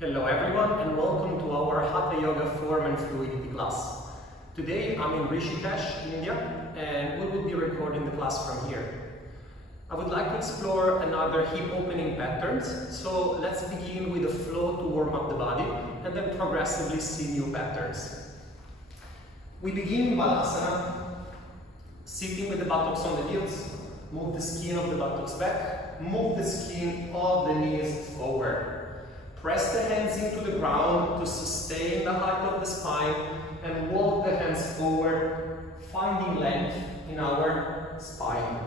Hello everyone and welcome to our Hatha Yoga form and fluidity class. Today I'm in Rishikesh, India, and we will be recording the class from here. I would like to explore another hip opening patterns, so let's begin with a flow to warm up the body and then progressively see new patterns. We begin Balasana, sitting with the buttocks on the heels, move the skin of the buttocks back, move the skin of the knees forward. Press the hands into the ground to sustain the height of the spine and walk the hands forward, finding length in our spine.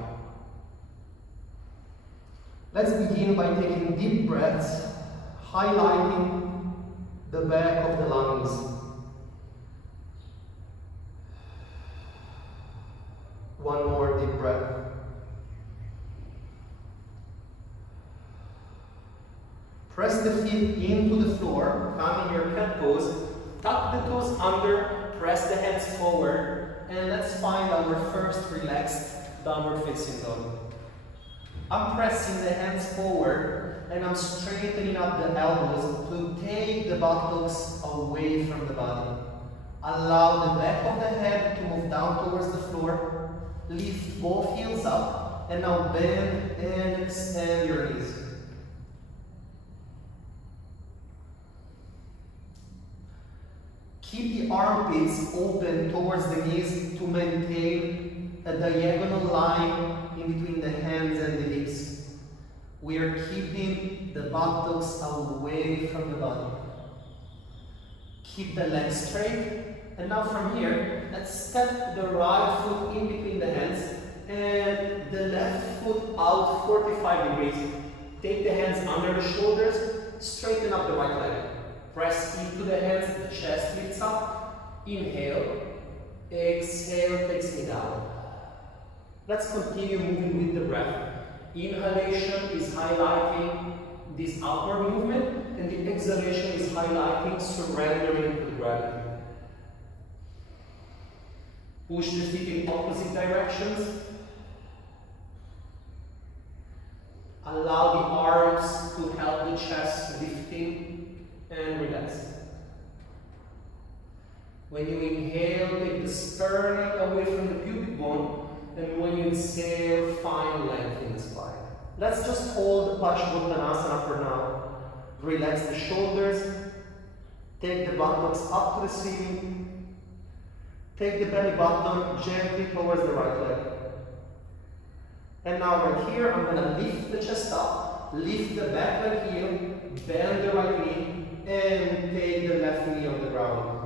Let's begin by taking deep breaths, highlighting the back of the lungs. One more deep breath. Press the feet into the floor, come in your cat pose, tuck the toes under, press the hands forward, and let's find our first relaxed downward facing dog. I'm pressing the hands forward and I'm straightening up the elbows to take the buttocks away from the body. Allow the back of the head to move down towards the floor, lift both heels up, and now bend and extend your knees. Keep the armpits open towards the knees to maintain a diagonal line in between the hands and the hips. We are keeping the buttocks away from the body. Keep the legs straight. And now from here, let's step the right foot in between the hands and the left foot out 45 degrees. Take the hands under the shoulders, straighten up the right leg. Press into the hands, the chest lifts up. Inhale, exhale takes me down. Let's continue moving with the breath. Inhalation is highlighting this upward movement, and the exhalation is highlighting surrendering to the gravity. Push the feet in opposite directions. Allow the arms to help the chest lifting and relax. When you inhale, take the sternum away from the pubic bone, and when you exhale, find length in the spine. Let's just hold Pastimo Tanasana for now. Relax the shoulders, take the buttocks up to the ceiling, take the belly button gently towards the right leg. And now right here, I'm going to lift the chest up, lift the back leg heel, bend the right knee, and take the left knee on the ground.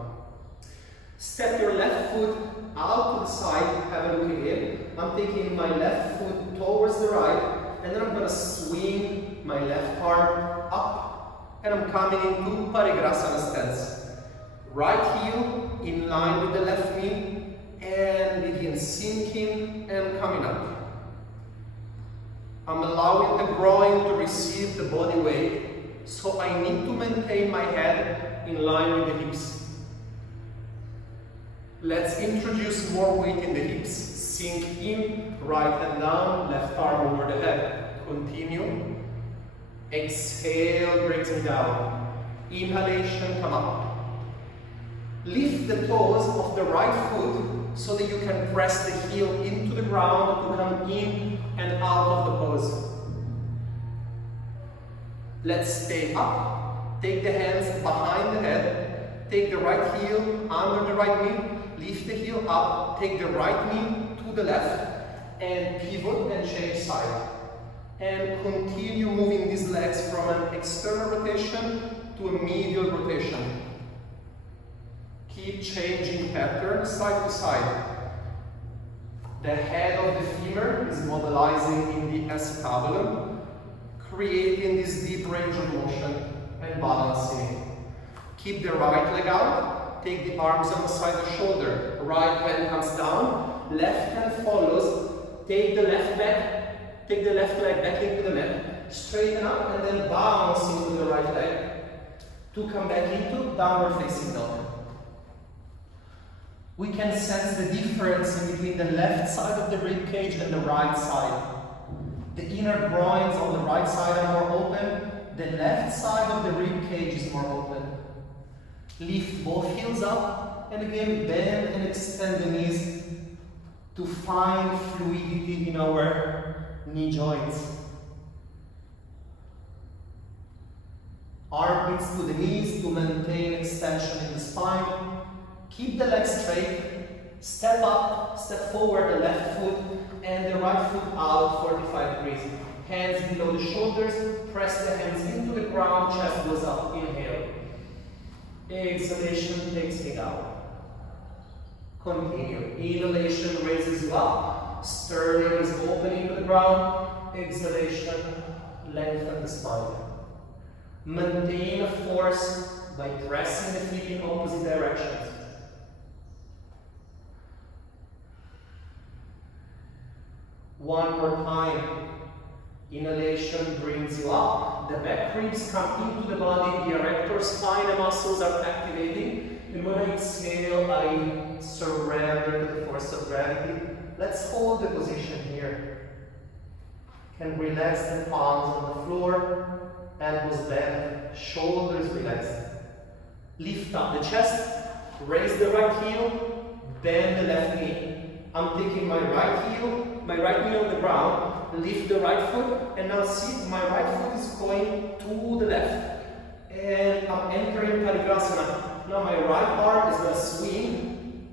Step your left foot out to the side, have a look again. I'm taking my left foot towards the right, and then I'm going to swing my left arm up, and I'm coming into Parigrasana stance. Right heel in line with the left knee, and begin sinking and coming up. I'm allowing the groin to receive the body weight, so I need to maintain my head in line with the hips. Let's introduce more weight in the hips. Sink in, right hand down, left arm over the head. Continue. Exhale, brings me down. Inhalation, come up. Lift the toes of the right foot so that you can press the heel into the ground to come in and out of the pose. Let's stay up. Take the hands behind the head. Take the right heel under the right knee. Lift the heel up. Take the right knee to the left. And pivot and change side. And continue moving these legs from an external rotation to a medial rotation. Keep changing pattern side to side. The head of the femur is mobilizing in the acetabulum, creating this deep range of motion and balancing. Keep the right leg out, take the arms on the side of the shoulder, right hand comes down, left hand follows, take the left leg back into the mat, straighten up and then bounce into the right leg to come back into downward facing dog. We can sense the difference in between the left side of the rib cage and the right side. The inner groins on the right side are more open, the left side of the rib cage is more open. Lift both heels up, and again bend and extend the knees to find fluidity in our knee joints. Armpits to the knees to maintain extension in the spine. Keep the legs straight. Step up, step forward the left foot and the right foot out 45 degrees. Hands below the shoulders, press the hands into the ground, chest goes up, inhale. Exhalation takes me down. Continue. Inhalation raises you up, sternum is opening to the ground. Exhalation, lengthen the spine. Maintain a force by pressing the feet in opposite directions. One more time. Inhalation brings you up. The back ribs come into the body. The erector spine muscles are activating. And when I exhale, I surrender to the force of gravity. Let's hold the position here. Can relax the palms on the floor. Elbows bent, shoulders relaxed. Lift up the chest, raise the right heel, bend the left knee. I'm taking my right knee on the ground, lift the right foot, and now see my right foot is going to the left. And I'm entering Parigrasana. Now my right arm is going to swing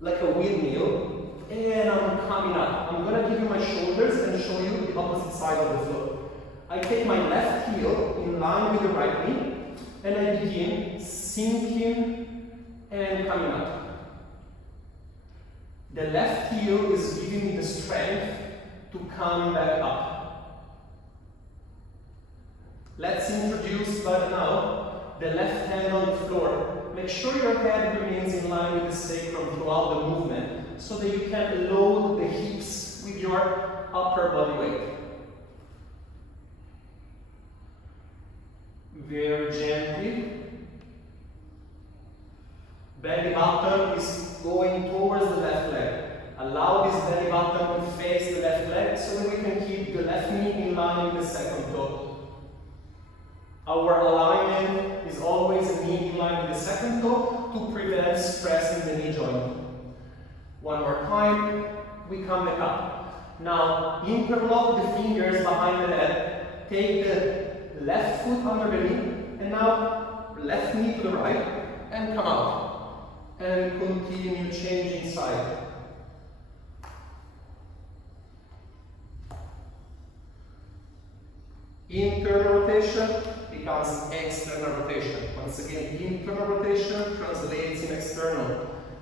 like a windmill, and I'm coming up. I'm going to give you my shoulders and show you the opposite side of the floor. I take my left heel in line with the right knee, and I begin sinking and coming up. The left heel is giving me the strength to come back up. Let's introduce by now the left hand on the floor. Make sure your head remains in line with the sacrum throughout the movement so that you can load the hips with your upper body weight. Very gently. Belly button is going towards the left leg. Allow this belly button to face the left leg so that we can keep the left knee in line with the second toe. Our alignment is always a knee in line with the second toe to prevent stress in the knee joint. One more time, we come back up. Now, interlock the fingers behind the head. Take the left foot under the knee, and now left knee to the right, and come out. And continue changing side. Internal rotation becomes external rotation. Once again, internal rotation translates in external.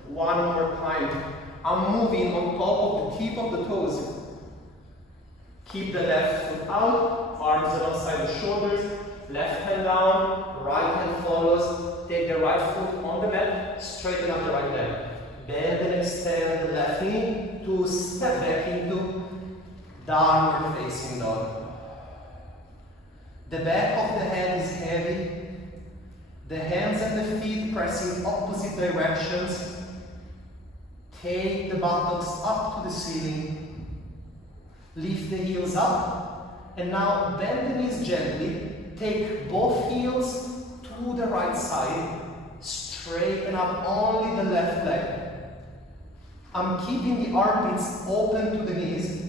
One more time. I'm moving on top of the tip of the toes. Keep the left foot out, arms alongside the shoulders, left hand down, right hand follows. Take the right foot on the mat, straighten up the right leg. Bend and extend the left knee to step back into downward facing dog. The back of the hand is heavy. The hands and the feet pressing opposite directions. Take the buttocks up to the ceiling. Lift the heels up. And now bend the knees gently. Take both heels to the right side. Straighten up only the left leg. I'm keeping the armpits open to the knees.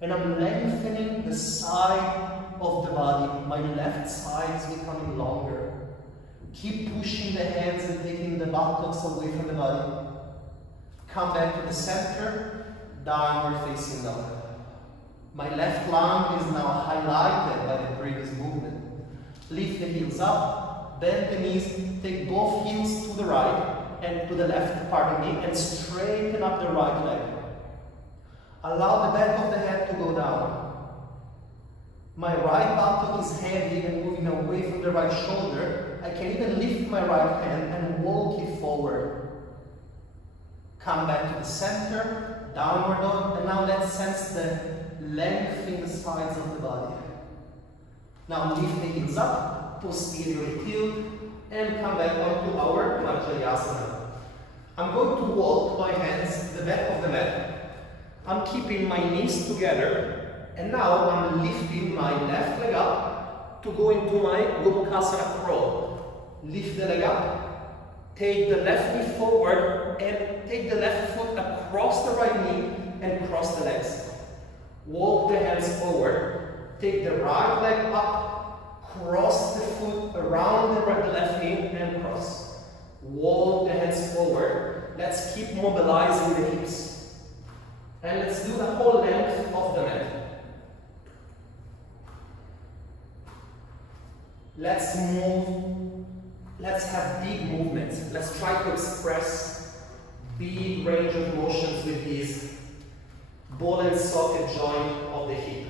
And I'm lengthening the side of the body. My left side is becoming longer. Keep pushing the hands and taking the buttocks away from the body. Come back to the center, downward facing dog. My left lung is now highlighted by the previous movement. Lift the heels up, bend the knees, take both heels to the right and to the left, pardon me, and straighten up the right leg. Allow the back of the head to go down. My right buttock is heavy and moving away from the right shoulder. I can even lift my right hand and walk it forward. Come back to the center, downward dog, and now let's sense the length in the sides of the body. Now lift the heels up, posteriorly tilt, and come back onto our Hatha. I'm going to walk my hands to the back of the mat. I'm keeping my knees together, and now I'm lifting my left leg up to go into my Gomukhasana crawl. Lift the leg up. Take the left knee forward and take the left foot across the right knee and cross the legs. Walk the hands forward. Take the right leg up, cross the foot around the left knee and cross. Walk the hands forward. Let's keep mobilizing the hips. And let's do the whole length of the mat. Let's move. Let's have big movements. Let's try to express big range of motions with these ball and socket joint of the hip.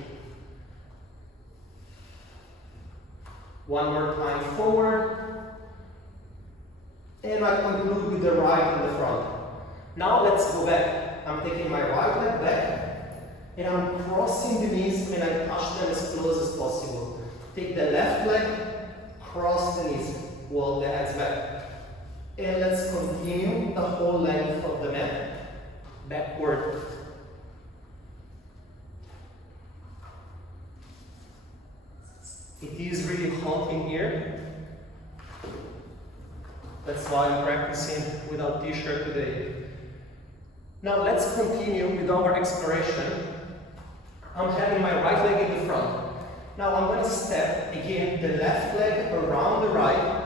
One more time forward. And I conclude with the right in the front. Now let's go back. I'm taking my right leg back and I'm crossing the knees and I touch them as close as possible. Take the left leg, cross the knees. Walk the hands back. And let's continue the whole length of the mat. Backward. It is really hot in here. That's why I'm practicing without t-shirt today. Now let's continue with our exploration. I'm having my right leg in the front. Now I'm going to step again the left leg around the right.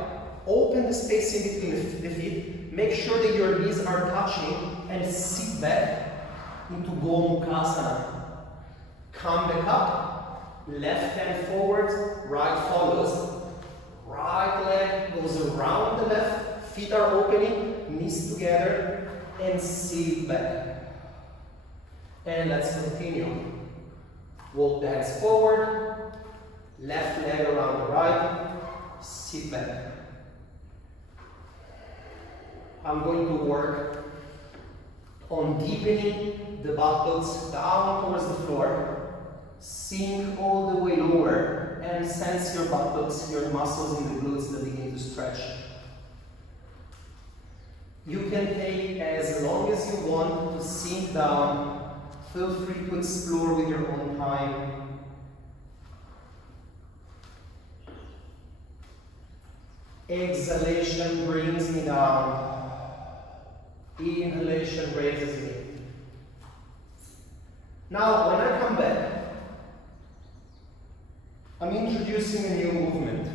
Open the space in between the feet. Make sure that your knees are touching and sit back into Gomukhasana. Come back up. Left hand forward, right follows. Right leg goes around the left. Feet are opening, knees together, and sit back. And let's continue. Walk the hands forward. Left leg around the right. Sit back. I'm going to work on deepening the buttocks down towards the floor. Sink all the way lower and sense your buttocks, your muscles in the glutes that begin to stretch. You can take as long as you want to sink down. Feel free to explore with your own time. Exhalation brings me down. Inhalation raises me. Now, when I come back, I'm introducing a new movement.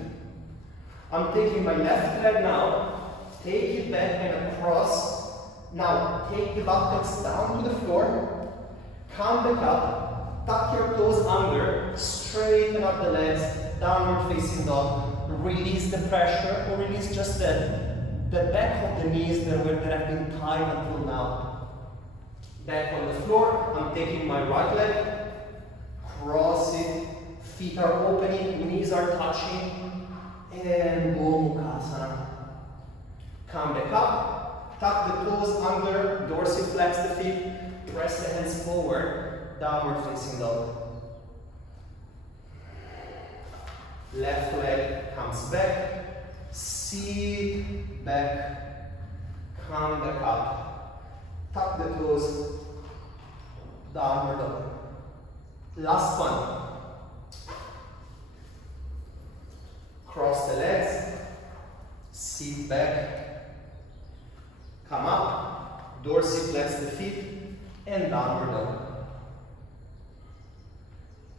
I'm taking my left leg now, take it back and across. Now, take the buttocks down to the floor, come back up, tuck your toes under, straighten up the legs, downward facing dog. Release the pressure or release just the back of the knees that have been tied until now. Back on the floor, I'm taking my right leg, cross it, feet are opening, knees are touching, and Gomukhasana. Come back up, tuck the toes under, dorsiflex the feet, press the hands forward, downward facing dog. Left leg comes back, sit back, come back up, tuck the toes, downward dog. Last one. Cross the legs, sit back, come up, dorsiflex the feet, and downward dog.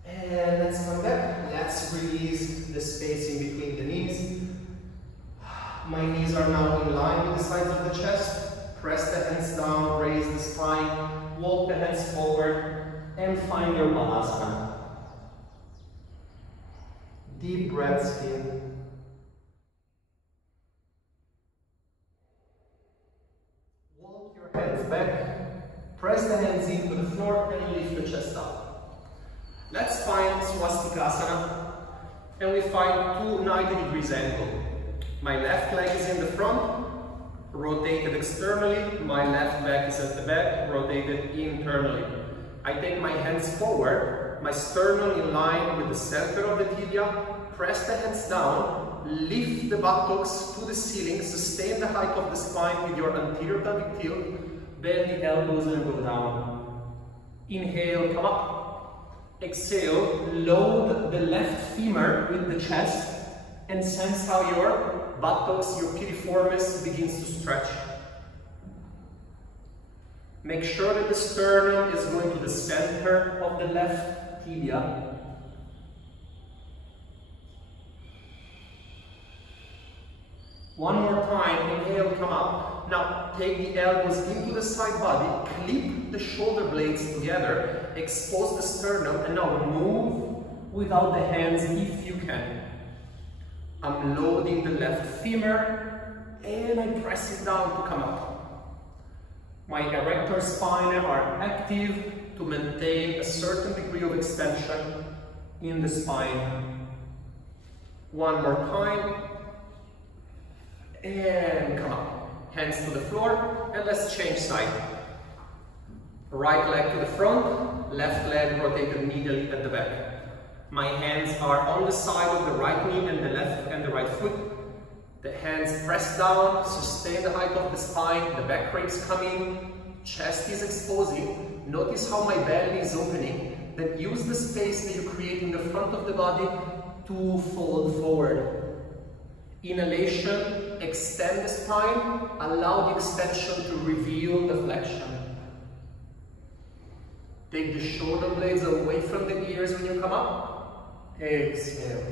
And let's come back. Let's release the space in between the knees. My knees are now in line with the sides of the chest. Press the hands down, raise the spine, walk the hands forward, and find your Balasana. Deep breaths in. Walk your hands back, press the hands into the floor, and lift the chest up. Let's find Swastikasana, and we find 90-degree angle. My left leg is in the front, rotated externally. My left leg is at the back, rotated internally. I take my hands forward, my sternum in line with the center of the tibia, press the hands down, lift the buttocks to the ceiling, sustain the height of the spine with your anterior pelvic tilt, bend the elbows and go down. Inhale, come up. Exhale, load the left femur with the chest and sense how your buttocks, your piriformis begins to stretch. Make sure that the sternum is going to the center of the left tibia. One more time, inhale, come up. Now take the elbows into the side body, clip the shoulder blades together, expose the sternum, and now move without the hands if you can. I'm loading the left femur and I press it down to come up. My erector spinae are active to maintain a certain degree of extension in the spine. One more time. And come up. Hands to the floor, and let's change side. Right leg to the front, left leg rotated medially at the back. My hands are on the side of the right knee and the left and the right foot. The hands press down, sustain the height of the spine, the back ribs come in, chest is exposing. Notice how my belly is opening. Then use the space that you create in the front of the body to fold forward. Inhalation, extend the spine, allow the extension to reveal the flexion. Take the shoulder blades away from the ears when you come up. Exhale.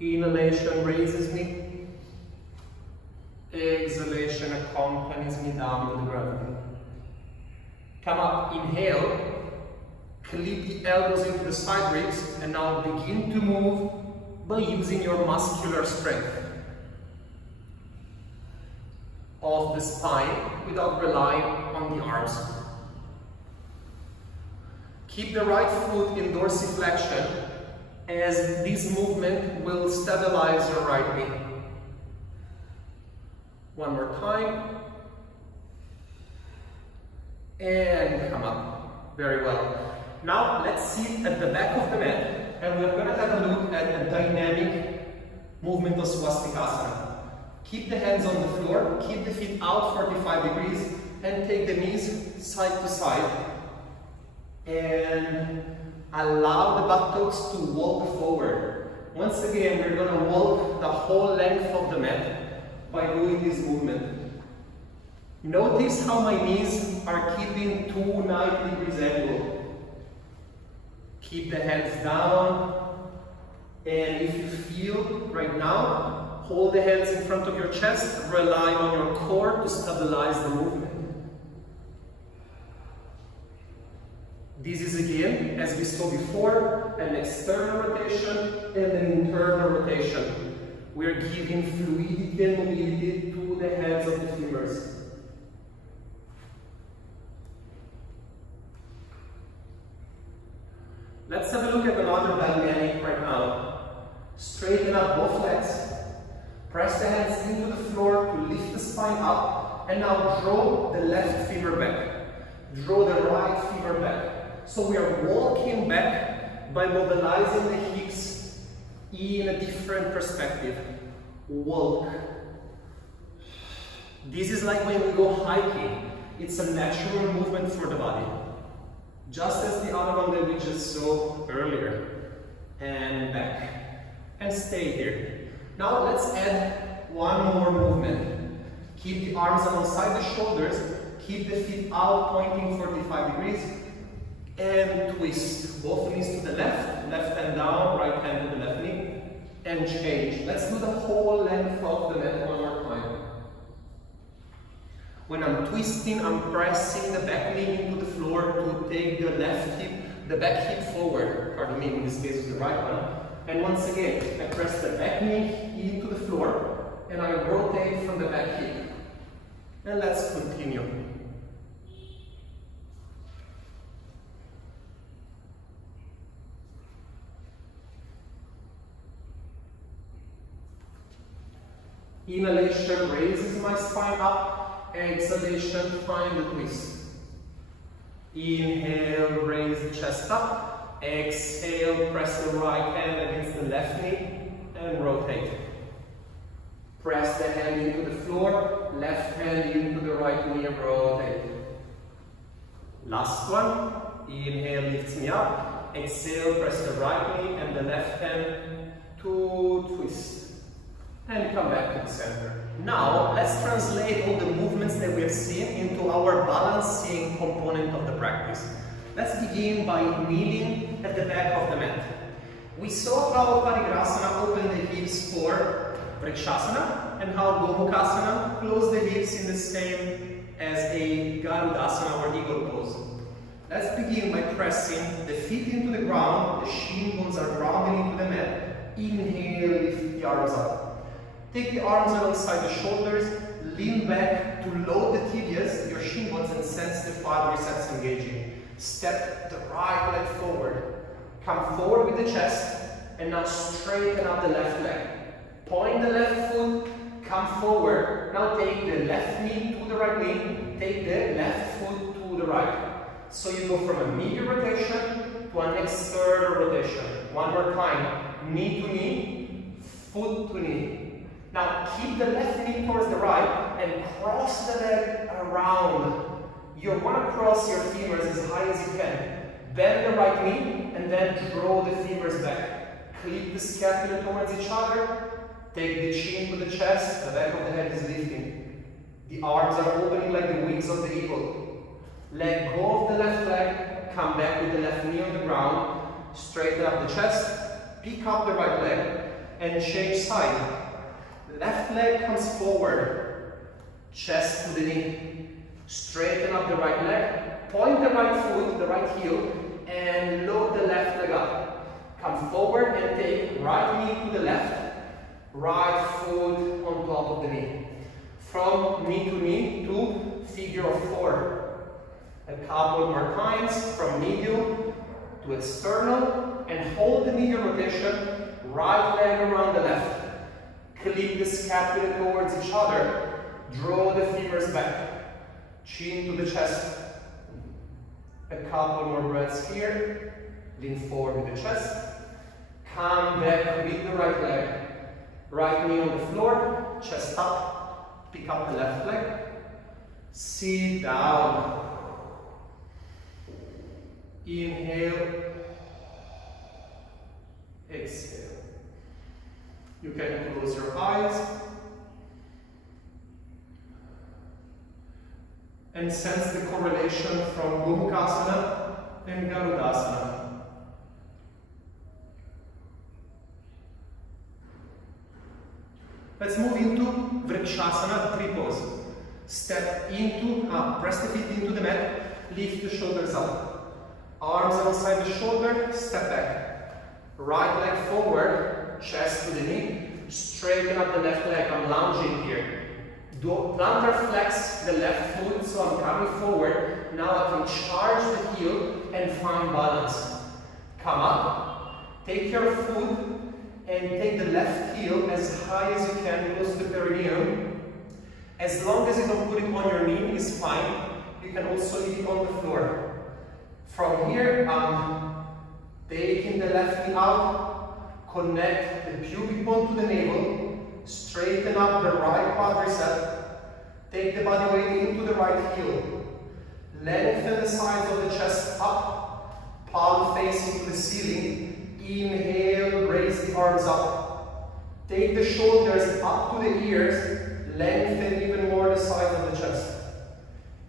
Inhalation raises me. Exhalation accompanies me down with the gravity. Come up, inhale. Clip the elbows into the side ribs and now begin to move by using your muscular strength of the spine without relying on the arms. Keep the right foot in dorsiflexion as this movement will stabilize your right knee. One more time. And come up. Very well. Now let's sit at the back of the mat and we're going to have a look at a dynamic movement of Swastikasana. Keep the hands on the floor, keep the feet out 45 degrees and take the knees side to side. And allow the buttocks to walk forward. Once again, we're going to walk the whole length of the mat by doing this movement. Notice how my knees are keeping 290 degrees angle. Keep the hands down, and if you feel right now, hold the hands in front of your chest, rely on your core to stabilize the movement. This is again, as we saw before, an external rotation and an internal rotation. We are giving fluidity and mobility to the hands of the femurs. Let's have a look at another dynamic right now. Straighten up both legs. Press the hands into the floor to lift the spine up. And now draw the left femur back. Draw the right femur back. So we are walking back by mobilizing the hips in a different perspective. Walk. This is like when we go hiking. It's a natural movement for the body. Just as the other one that we just saw earlier. And back. And stay here. Now let's add one more movement. Keep the arms alongside the shoulders. Keep the feet out, pointing 45 degrees. And twist. Both knees to the left. Left hand down, right hand to the left knee. And change. Let's do the whole length of the mat one more time. When I'm twisting, I'm pressing the back knee into the floor to take the left hip, the back hip forward. Pardon me, in this case is the right one. And once again, I press the back knee into the floor and I rotate from the back hip. And let's continue. Inhalation raises my spine up. Exhalation, find the twist. Inhale, raise the chest up. Exhale, press the right hand against the left knee and rotate. Press the hand into the floor, left hand into the right knee, rotate. Last one. Inhale, lifts me up. Exhale, press the right knee and the left hand to twist. And come back to the center. Now, let's translate all the movements that we have seen into our balancing component of the practice. Let's begin by kneeling at the back of the mat. We saw how Parigrasana opened the hips for Vrikshasana and how Gomukhasana closed the hips in the same as a Garudasana or eagle pose. Let's begin by pressing the feet into the ground, the shin bones are grounded into the mat. Inhale, lift the arms up. Take the arms alongside the shoulders, lean back to load the tibias, your shin bones, and sense the quadriceps engaging. Step the right leg forward. Come forward with the chest, and now straighten up the left leg. Point the left foot, come forward. Now take the left knee to the right knee, take the left foot to the right. So you go from a medial rotation to an external rotation. One more time, knee to knee, foot to knee. Now keep the left knee towards the right and cross the leg around. You want to cross your femurs as high as you can. Bend the right knee and then draw the femurs back. Clip the scapula towards each other. Take the chin to the chest, the back of the head is lifting. The arms are opening like the wings of the eagle. Let go of the left leg, come back with the left knee on the ground, straighten up the chest, pick up the right leg, and change side. Left leg comes forward, chest to the knee. Straighten up the right leg, point the right foot, the right heel, and load the left leg up. Come forward and take right knee to the left, right foot on top of the knee. From knee to figure of four. A couple more times from medial to external, and hold the medial rotation, right leg around the left. Clip the scapula towards each other, draw the femurs back, chin to the chest. A couple more breaths here, lean forward with the chest, come back with the right leg, right knee on the floor, chest up, pick up the left leg, sit down. Inhale, exhale. You can close your eyes and sense the correlation from Gomukhasana and Garudasana. Let's move into Vrikshasana, tree pose. Step into, press the feet into the mat, lift the shoulders up. Arms alongside the shoulder, step back. Right leg forward, chest to the knee. Straighten up the left leg, I'm lounging here. Do plantar flex the left foot, so I'm coming forward. Now I can charge the heel and find balance. Come up, take your foot and take the left heel as high as you can, close to the perineum. As long as you don't put it on your knee, is fine. You can also leave it on the floor. From here, taking the left knee out, connect the pubic bone to the navel, straighten up the right quadricep, take the body weight into the right heel, lengthen the sides of the chest up, palm facing to the ceiling, inhale, raise the arms up, take the shoulders up to the ears, lengthen even more the sides of the chest,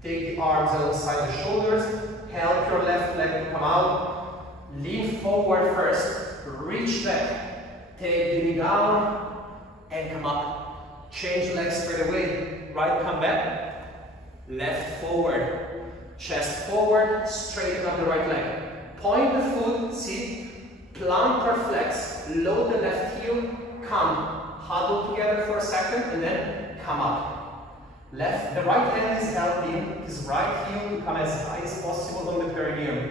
take the arms alongside the shoulders, help your left leg to come out, lean forward first, reach back, take the knee down, and come up. Change legs straight away. Right, come back, left forward, chest forward, straighten up the right leg. Point the foot, sit, plantar flex, load the left heel, come, huddle together for a second, and then come up. The right hand is helping his right heel to come as high as possible on the perineum.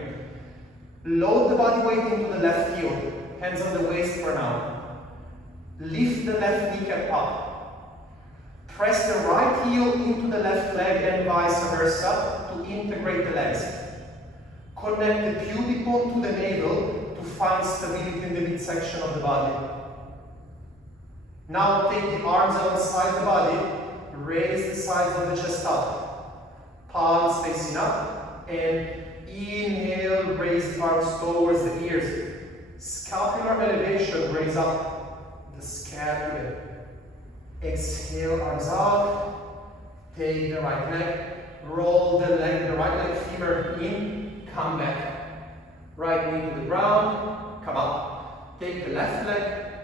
Load the body weight into the left heel, hands on the waist for now. Lift the left kneecap up. Press the right heel into the left leg and vice versa to integrate the legs. Connect the pubic bone to the navel to find stability in the midsection of the body. Now take the arms alongside the body, raise the sides of the chest up, palms facing up, and inhale, raise the arms towards the ears. Scapular elevation, raise up the scapula. Exhale, arms out, take the right leg, roll the right leg, femur in, come back. Right knee to the ground, come up. Take the left leg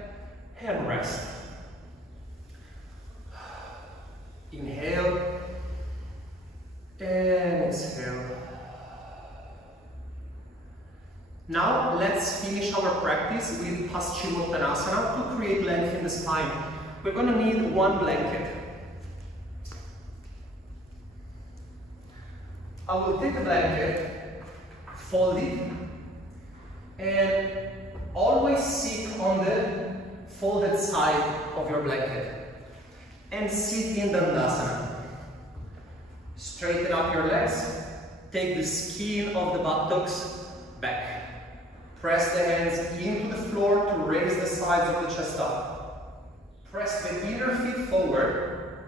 and rest. Inhale and exhale. Now let's finish our practice with Pastimo Tanasana to create length in the spine. We're going to need one blanket. I will take a blanket, fold it, and always sit on the folded side of your blanket and sit in Dandasana. Straighten up your legs, take the skin of the buttocks back. Press the hands into the floor to raise the sides of the chest up. Press the inner feet forward.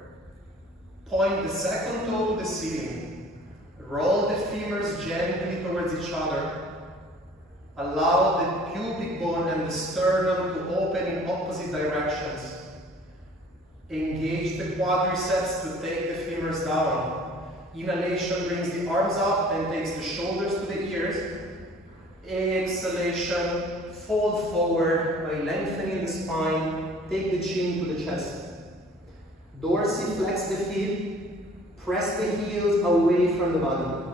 Point the second toe to the ceiling. Roll the femurs gently towards each other. Allow the pubic bone and the sternum to open in opposite directions. Engage the quadriceps to take the femurs down. Inhalation brings the arms up and takes the shoulders to the ears. Exhalation, fold forward by lengthening the spine. Take the chin to the chest. Dorsiflex the feet. Press the heels away from the body.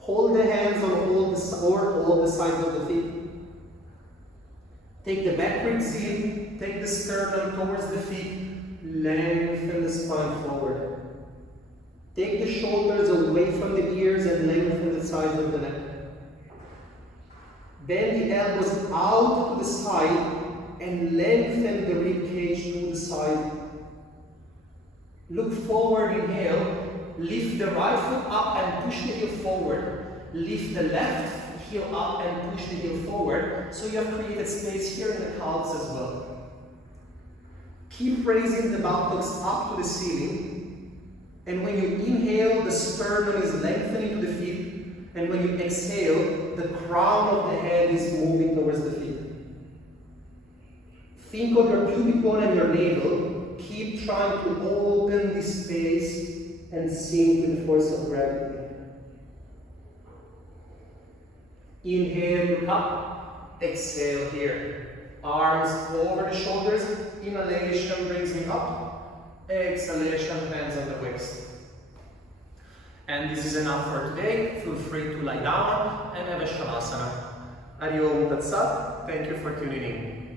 Hold the hands on all the sides of the feet. Take the backward seat. Take the sternum towards the feet. Lengthen the spine forward. Take the shoulders away from the ears and lengthen the sides of the neck. Bend the elbows out to the side and lengthen the rib cage to the side. Look forward, inhale. Lift the right foot up and push the heel forward. Lift the left heel up and push the heel forward. So you have created space here in the calves as well. Keep raising the buttocks up to the ceiling. And when you inhale, the sternum is lengthening to the feet. And when you exhale, the crown of the head is moving towards the feet. Think of your pubic bone and your navel. Keep trying to open this space and sink with the force of gravity. Inhale, look up. Exhale here. Arms over the shoulders. Inhalation brings me up. Exhalation, hands on the waist. And this is enough for today. Feel free to lie down and have a Shavasana. Hari Om Tat Sat. Thank you for tuning in.